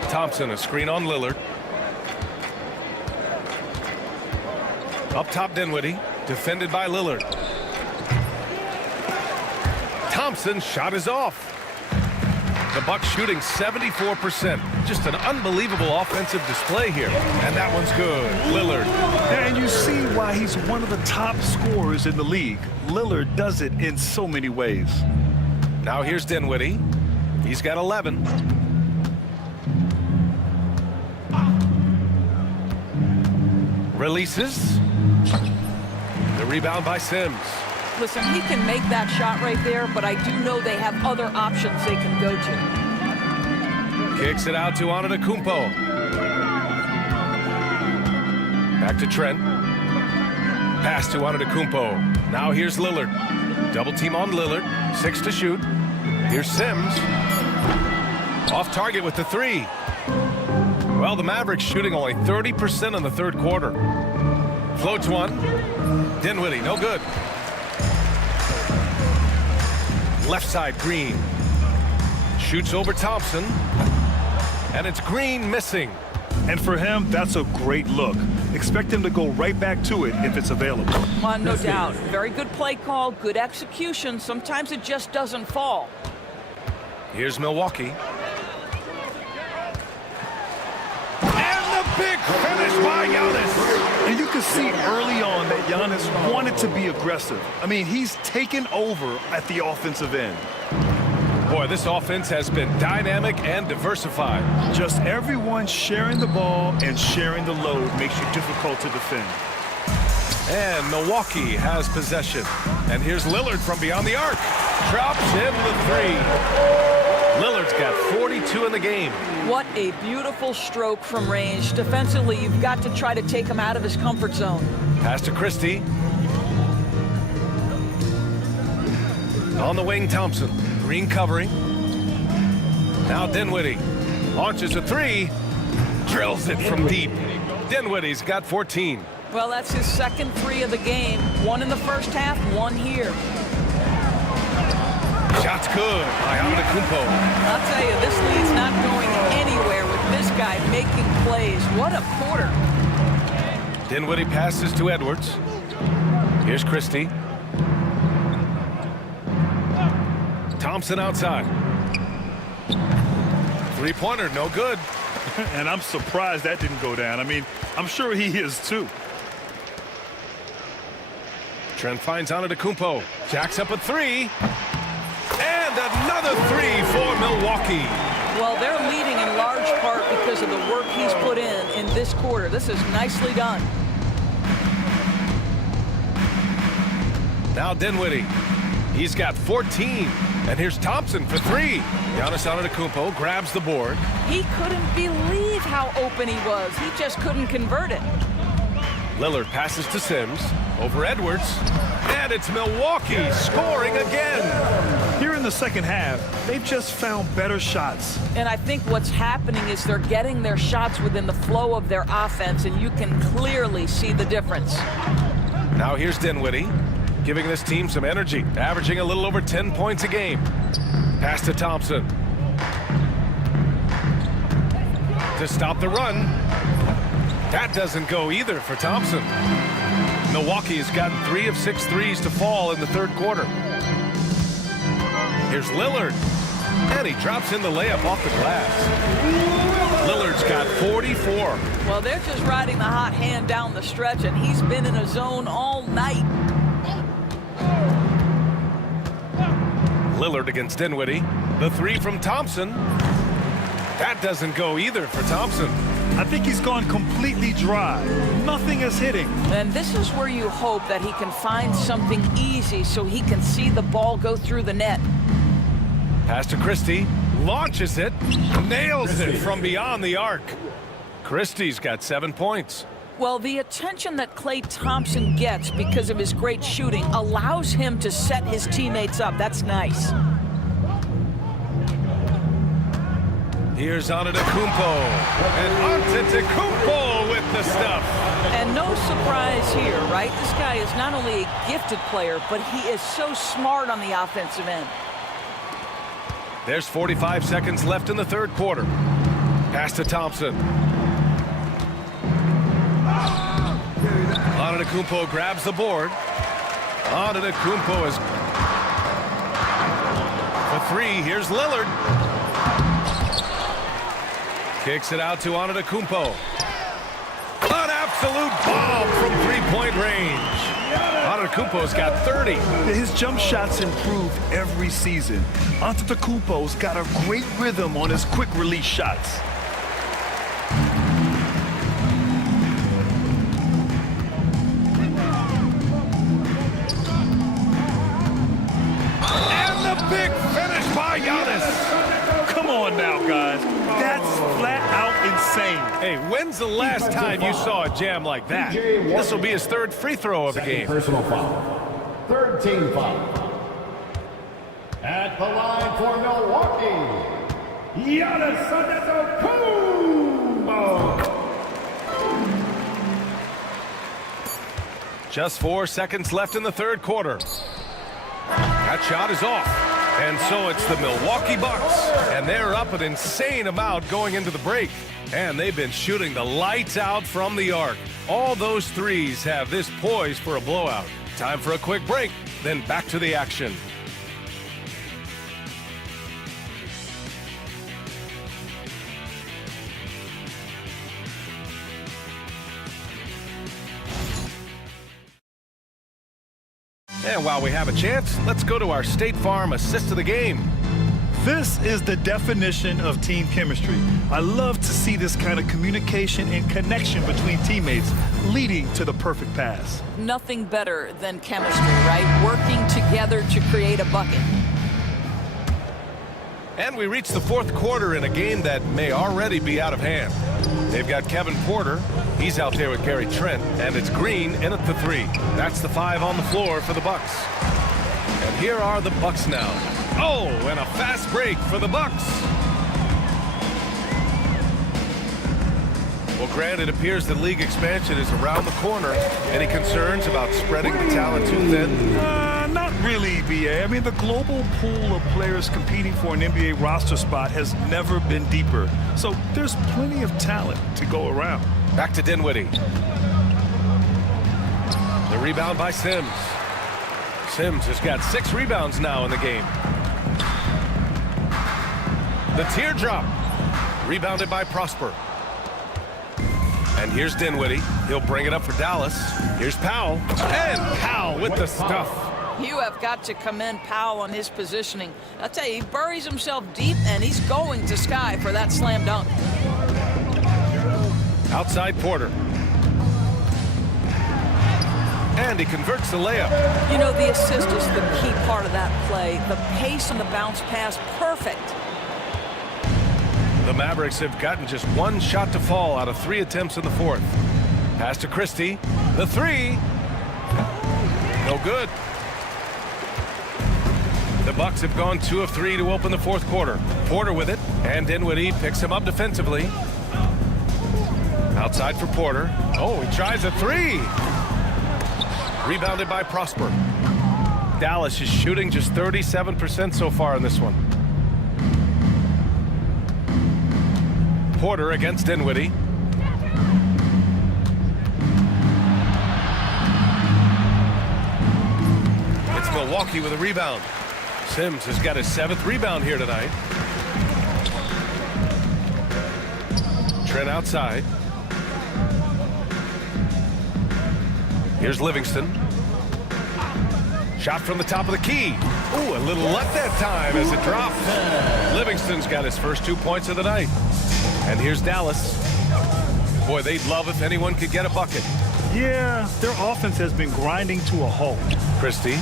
Thompson, a screen on Lillard. Up top, Dinwiddie, defended by Lillard. Thompson's shot is off. The Bucks shooting 74%. Just an unbelievable offensive display here. And that one's good. Lillard. And you see why he's one of the top scorers in the league. Lillard does it in so many ways. Now here's Dinwiddie. He's got 11. Releases. The rebound by Sims. Listen, he can make that shot right there, but I do know they have other options they can go to. Kicks it out to Antetokounmpo. Back to Trent. Pass to Antetokounmpo. Now here's Lillard. Double team on Lillard. 6 to shoot. Here's Sims. Off target with the 3. Well, the Mavericks shooting only 30% in the third quarter. Floats one. Dinwiddie, no good. Left side, Green. Shoots over Thompson. And it's Green missing. And for him, that's a great look. Expect him to go right back to it if it's available. No doubt. Very good play call, good execution. Sometimes it just doesn't fall. Here's Milwaukee. And the big finish by Giannis. And you can see early on that Giannis wanted to be aggressive. I mean, he's taken over at the offensive end. Boy, this offense has been dynamic and diversified. Just everyone sharing the ball and sharing the load makes you difficult to defend. And Milwaukee has possession. And here's Lillard from beyond the arc. Drops in the 3. Lillard's got 42 in the game. What a beautiful stroke from range. Defensively, you've got to try to take him out of his comfort zone. Pass to Christie. On the wing, Thompson. Green covering. Now Dinwiddie launches a 3. Drills it from deep. Dinwiddie's got 14. Well, that's his second 3 of the game. 1 in the first half, 1 here. Shot's good by Antetokounmpo. I'll tell you, this lead's not going anywhere with this guy making plays. What a quarter. Dinwiddie passes to Edwards. Here's Christie. Thompson outside. 3-pointer, no good. And I'm surprised that didn't go down. I mean, I'm sure he is too. Trent finds Antetokounmpo. Jacks up a 3. And another 3 for Milwaukee. Well, they're leading in large part because of the work he's put in this quarter. This is nicely done. Now Dinwiddie. He's got 14. And here's Thompson for 3. Giannis Antetokounmpo grabs the board. He couldn't believe how open he was. He just couldn't convert it. Lillard passes to Sims, over Edwards, and it's Milwaukee scoring again. Here in the second half, they've just found better shots. And I think what's happening is they're getting their shots within the flow of their offense, and you can clearly see the difference. Now here's Dinwiddie, giving this team some energy, averaging a little over 10 points a game. Pass to Thompson. To stop the run. That doesn't go either for Thompson. Milwaukee has gotten 3 of 6 threes to fall in the third quarter. Here's Lillard. And he drops in the layup off the glass. Lillard's got 44. Well, they're just riding the hot hand down the stretch, and he's been in a zone all night. Lillard against Dinwiddie. The 3 from Thompson. That doesn't go either for Thompson. I think he's gone completely dry. Nothing is hitting. And this is where you hope that he can find something easy so he can see the ball go through the net. Pass to Christie. Launches it. Nails it from beyond the arc. Christie's got 7 points. Well, the attention that Klay Thompson gets because of his great shooting allows him to set his teammates up. That's nice. Here's Antetokounmpo. And Antetokounmpo with the stuff. And no surprise here, right? This guy is not only a gifted player, but he is so smart on the offensive end. There's 45 seconds left in the third quarter. Pass to Thompson. Antetokounmpo grabs the board. Antetokounmpo is for 3. Here's Lillard. Kicks it out to Antetokounmpo. An absolute bomb from three-point range. Antetokounmpo's got 30. His jump shots improve every season. Antetokounmpo's got a great rhythm on his quick release shots. And the big finish by Giannis. Come on now, guys. That's flat out insane. Hey, when's the last time you saw a jam like that? This will be his 3rd free throw of the game. Personal foul. 3rd team foul. At the line for Milwaukee, Giannis Antetokounmpo. Just 4 seconds left in the third quarter. That shot is off. And so it's the Milwaukee Bucks. And they're up an insane amount going into the break. And they've been shooting the lights out from the arc. All those threes have this poised for a blowout. Time for a quick break, then back to the action. And while we have a chance, let's go to our State Farm assist of the game. This is the definition of team chemistry. I love to see this kind of communication and connection between teammates leading to the perfect pass. Nothing better than chemistry, right? Working together to create a bucket. And we reach the fourth quarter in a game that may already be out of hand. They've got Kevin Porter. He's out there with Gary Trent. And it's Green in at the 3. That's the 5 on the floor for the Bucks. And here are the Bucks now. Oh, and a fast break for the Bucks. Well, Grant, it appears that league expansion is around the corner. Any concerns about spreading the talent too thin? Not really, BA. I mean, the global pool of players competing for an NBA roster spot has never been deeper. So there's plenty of talent to go around. Back to Dinwiddie. The rebound by Sims. Sims has got 6 rebounds now in the game. The teardrop. Rebounded by Prosper. And here's Dinwiddie. He'll bring it up for Dallas. Here's Powell. And Powell with the stuff. You have got to commend Powell on his positioning. I'll tell you, he buries himself deep, and he's going to sky for that slam dunk. Outside Porter. And he converts the layup. You know, the assist is the key part of that play. The pace on the bounce pass, perfect. The Mavericks have gotten just 1 shot to fall out of 3 attempts in the fourth. Pass to Christie. The three. No good. The Bucks have gone 2 of 3 to open the fourth quarter. Porter with it, and Dinwiddie picks him up defensively. Outside for Porter. Oh, he tries a three. Rebounded by Prosper. Dallas is shooting just 37% so far in this one. Porter against Dinwiddie. It's Milwaukee with a rebound. Sims has got his 7th rebound here tonight. Trent outside. Here's Livingston. Shot from the top of the key. Ooh, a little luck that time as it dropped. Livingston's got his first 2 points of the night. And here's Dallas. Boy, they'd love if anyone could get a bucket. Yeah, their offense has been grinding to a halt. Christie.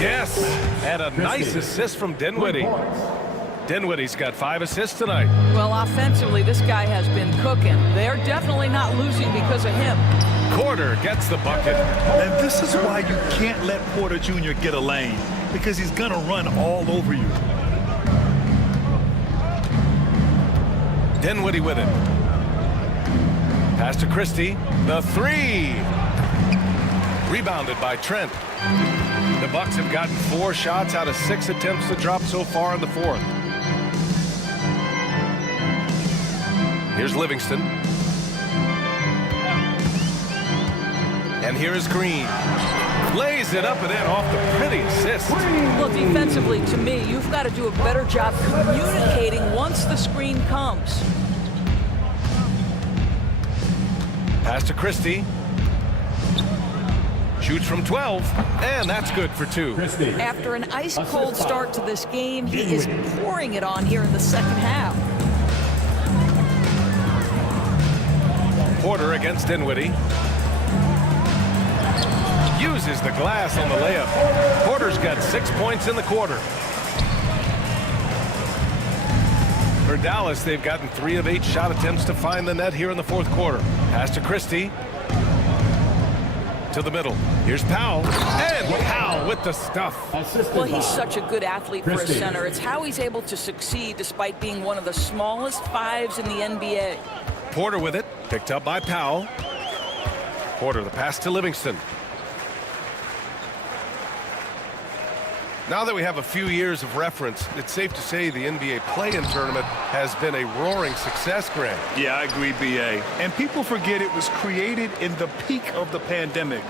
Yes, and a nice assist from Dinwiddie. Dinwiddie's got 5 assists tonight. Well, offensively, this guy has been cooking. They're definitely not losing because of him. Porter gets the bucket. And this is why you can't let Porter Jr. get a lane, because he's going to run all over you. Dinwiddie with it. Pass to Christie. The three. Rebounded by Trent. The Bucks have gotten 4 shots out of 6 attempts to drop so far in the fourth. Here's Livingston. And here is Green. Lays it up and in off the pretty assist. Well, defensively, to me, you've got to do a better job communicating once the screen comes. Pass to Christie. Shoots from 12, and that's good for 2. After an ice-cold start to this game, he is pouring it on here in the second half. Porter against Dinwiddie. Uses the glass on the layup. Porter's got 6 points in the quarter. For Dallas, they've gotten 3 of 8 shot attempts to find the net here in the fourth quarter. Pass to Christie. To the middle. Here's Powell. And Powell with the stuff. Well, he's such a good athlete for a center. It's how he's able to succeed despite being one of the smallest 5s in the NBA. Porter with it. Picked up by Powell. Porter, the pass to Livingston. Now that we have a few years of reference, it's safe to say the NBA play-in tournament has been a roaring success, Grant. Yeah, I agree, B.A. And people forget it was created in the peak of the pandemic.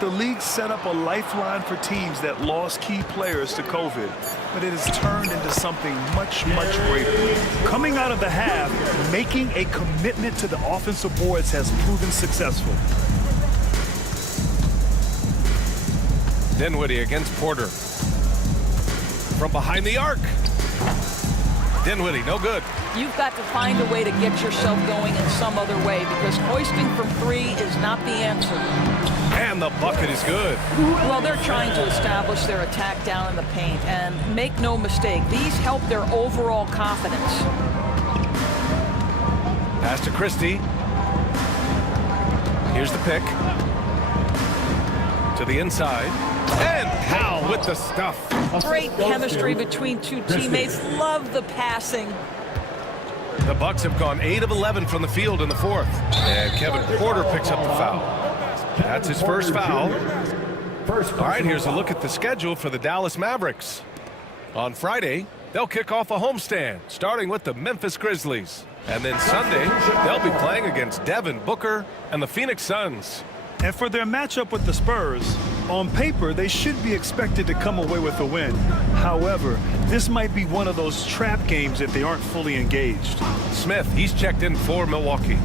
The league set up a lifeline for teams that lost key players to COVID, but it has turned into something much, much greater. Coming out of the half, making a commitment to the offensive boards has proven successful. Dinwiddie against Porter. From behind the arc. Dinwiddie, no good. You've got to find a way to get yourself going in some other way because hoisting from 3 is not the answer. And the bucket is good. Well, they're trying to establish their attack down in the paint, and make no mistake, these help their overall confidence. Pass to Christie. Here's the pick. To the inside. And Powell with the stuff. Great chemistry between 2 teammates. Love the passing. The Bucks have gone 8 of 11 from the field in the fourth. And Kevin Porter picks up the foul. That's his first foul. All right, here's a look at the schedule for the Dallas Mavericks. On Friday, they'll kick off a homestand, starting with the Memphis Grizzlies. And then Sunday, they'll be playing against Devin Booker and the Phoenix Suns. And for their matchup with the Spurs, on paper, they should be expected to come away with a win. However, this might be one of those trap games if they aren't fully engaged. Smith, he's checked in for Milwaukee.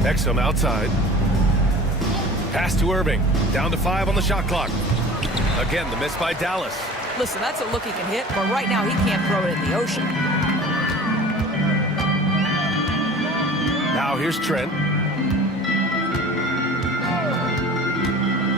Exum outside. Pass to Irving. Down to 5 on the shot clock. Again, the miss by Dallas. Listen, that's a look he can hit, but right now he can't throw it in the ocean. Now here's Trent.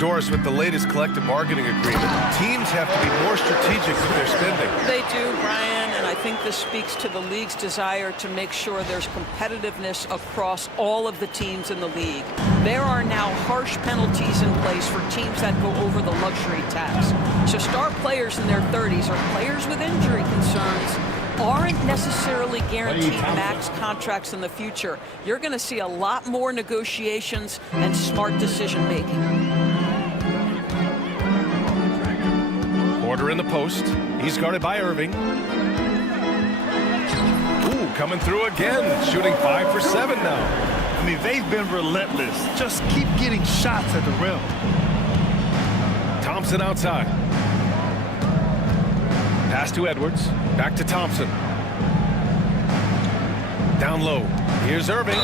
Doris, with the latest collective bargaining agreement, teams have to be more strategic with their spending. They do, Brian, and I think this speaks to the league's desire to make sure there's competitiveness across all of the teams in the league. There are now harsh penalties in place for teams that go over the luxury tax. So star players in their 30s or players with injury concerns aren't necessarily guaranteed max contracts in the future. You're going to see a lot more negotiations and smart decision-making. Porter in the post. He's guarded by Irving. Ooh, coming through again. Shooting 5 for 7 now. I mean, they've been relentless. Just keep getting shots at the rim. Thompson outside. Pass to Edwards. Back to Thompson. Down low. Here's Irving.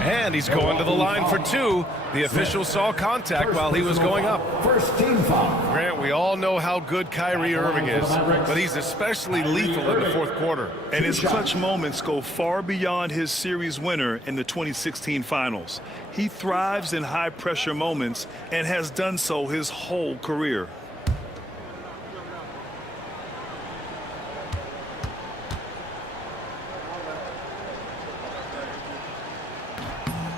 And he's going to the line for 2. The official saw contact while he was going up. First team foul. Grant, we all know how good Kyrie Irving is, but he's especially lethal in the fourth quarter. And his clutch moments go far beyond his series winner in the 2016 finals. He thrives in high-pressure moments and has done so his whole career.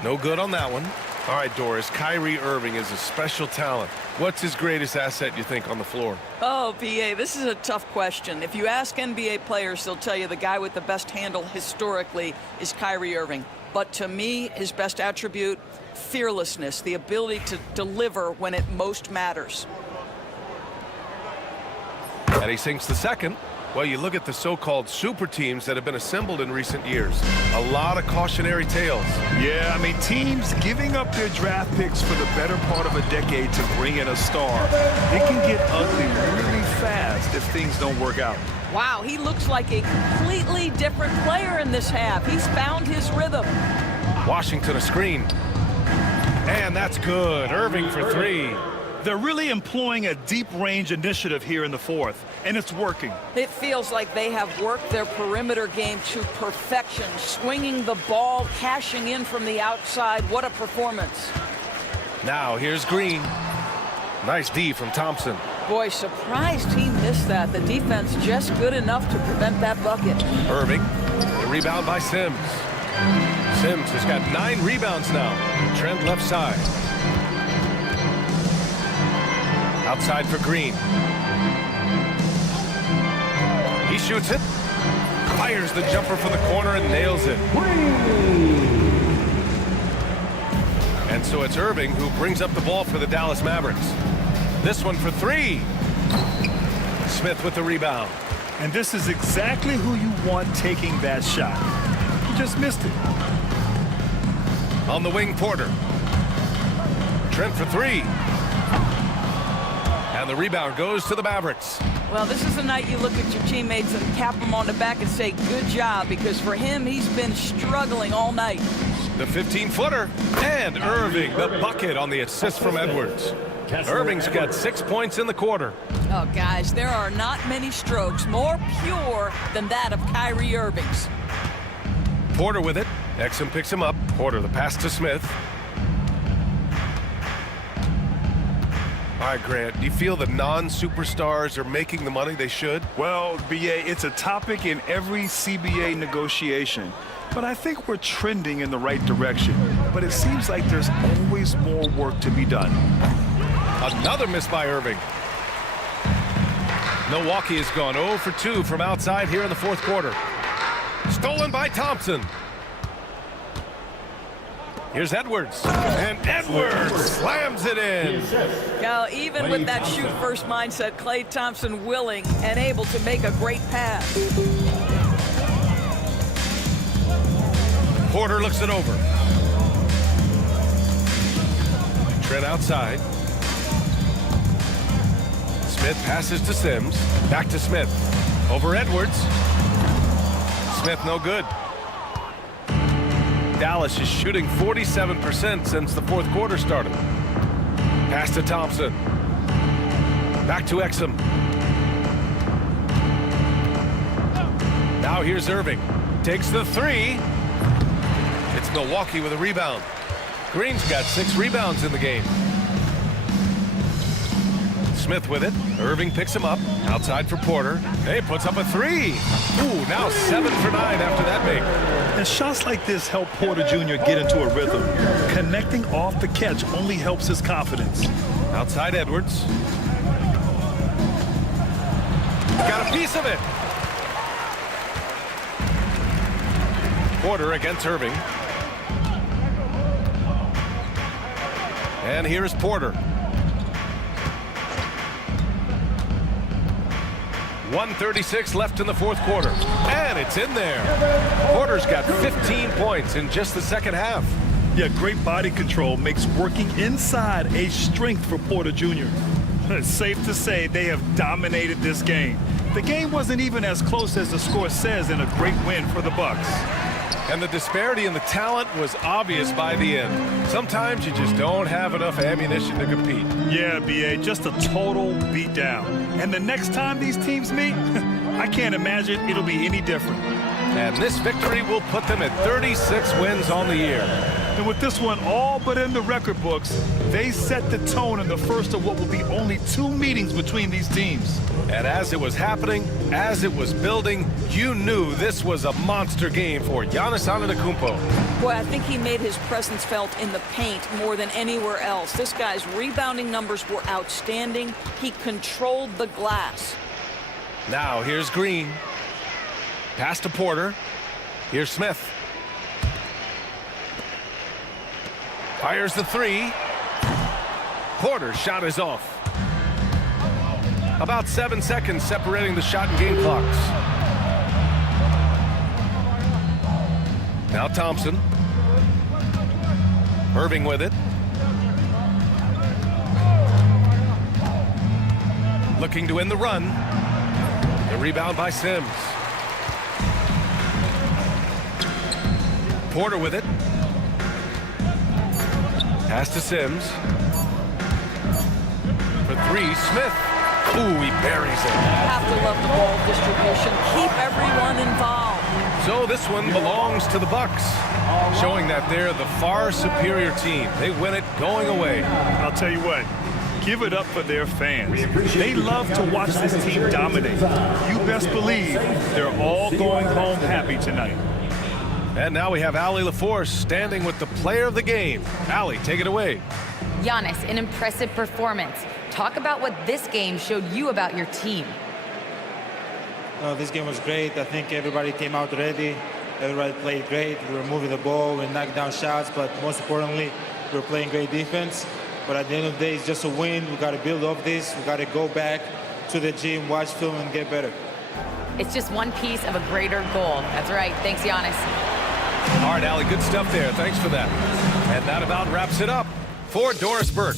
No good on that one. All right, Doris, Kyrie Irving is a special talent. What's his greatest asset, you think, on the floor? Oh, B.A., this is a tough question. If you ask NBA players, they'll tell you the guy with the best handle historically is Kyrie Irving. But to me, his best attribute, fearlessness, the ability to deliver when it most matters. And he sinks the second. Well, you look at the so-called super teams that have been assembled in recent years. A lot of cautionary tales. Yeah, I mean, teams giving up their draft picks for the better part of a decade to bring in a star. It can get ugly really fast if things don't work out. Wow, he looks like a completely different player in this half. He's found his rhythm. Washington a screen. And that's good. Irving for 3. They're really employing a deep-range initiative here in the fourth, and it's working. It feels like they have worked their perimeter game to perfection, swinging the ball, cashing in from the outside. What a performance. Now here's Green. Nice D from Thompson. Boy, surprised he missed that. The defense just good enough to prevent that bucket. Irving, the rebound by Sims. Sims has got 9 rebounds now. Trent left side. Outside for Green. He shoots it. Fires the jumper from the corner and nails it. And so it's Irving who brings up the ball for the Dallas Mavericks. This one for 3. Smith with the rebound. And this is exactly who you want taking that shot. He just missed it. On the wing, Porter. Trent for 3. And the rebound goes to the Mavericks. Well, this is the night you look at your teammates and tap them on the back and say, good job, because for him, he's been struggling all night. The 15-footer. And Irving, the bucket on the assist from Edwards. Irving's got 6 points in the quarter. Oh, guys, there are not many strokes more pure than that of Kyrie Irving's. Porter with it. Exum picks him up. Porter, the pass to Smith. All right, Grant, do you feel the non-superstars are making the money they should? Well, B.A., it's a topic in every CBA negotiation. But I think we're trending in the right direction. But it seems like there's always more work to be done. Another miss by Irving. Milwaukee has gone 0 for 2 from outside here in the fourth quarter. Stolen by Thompson. Here's Edwards. And Edwards slams it in. Now, even with that shoot-first mindset, Klay Thompson willing and able to make a great pass. Porter looks it over. Trent outside. Smith passes to Sims. Back to Smith. Over Edwards. Smith no good. Dallas is shooting 47% since the fourth quarter started. Pass to Thompson. Back to Exum. Now here's Irving. Takes the 3. It's Milwaukee with a rebound. Green's got 6 rebounds in the game. Smith with it. Irving picks him up. Outside for Porter. Hey, puts up a three. Ooh, now 7 for 9 after that make. And shots like this help Porter Jr. get into a rhythm. Connecting off the catch only helps his confidence. Outside Edwards. Got a piece of it. Porter against Irving. And here's Porter. 1:36 left in the fourth quarter. And it's in there. Porter's got 15 points in just the second half. Yeah, great body control makes working inside a strength for Porter Jr. It's safe to say they have dominated this game. The game wasn't even as close as the score says in a great win for the Bucks. And the disparity in the talent was obvious by the end. Sometimes you just don't have enough ammunition to compete. Yeah, B.A., just a total beatdown. And the next time these teams meet, I can't imagine it'll be any different. And this victory will put them at 36 wins on the year. And with this one all but in the record books, they set the tone in the first of what will be only 2 meetings between these teams. And as it was happening, as it was building, you knew this was a monster game for Giannis Antetokounmpo. Boy, I think he made his presence felt in the paint more than anywhere else. This guy's rebounding numbers were outstanding. He controlled the glass. Now here's Green. Pass to Porter. Here's Smith. Fires the three. Porter's shot is off. About 7 seconds separating the shot and game clocks. Now Thompson. Irving with it. Looking to end the run. The rebound by Sims. Porter with it. Pass to Sims. For three, Smith. Ooh, he buries it. You have to love the ball distribution. Keep everyone involved. So this one belongs to the Bucks, showing that they're the far superior team. They win it going away. I'll tell you what, give it up for their fans. They love to watch this team dominate. You best believe they're all going home happy tonight. And now we have Allie LaForce standing with the player of the game. Allie, take it away. Giannis, an impressive performance. Talk about what this game showed you about your team. This game was great. I think everybody came out ready. Everybody played great. We were moving the ball, we knocked down shots, but most importantly, we were playing great defense. But at the end of the day, it's just a win. We got to build off this. We got to go back to the gym, watch film, and get better. It's just one piece of a greater goal. That's right. Thanks, Giannis. All right, Allie, good stuff there. Thanks for that. And that about wraps it up. For Doris Burke.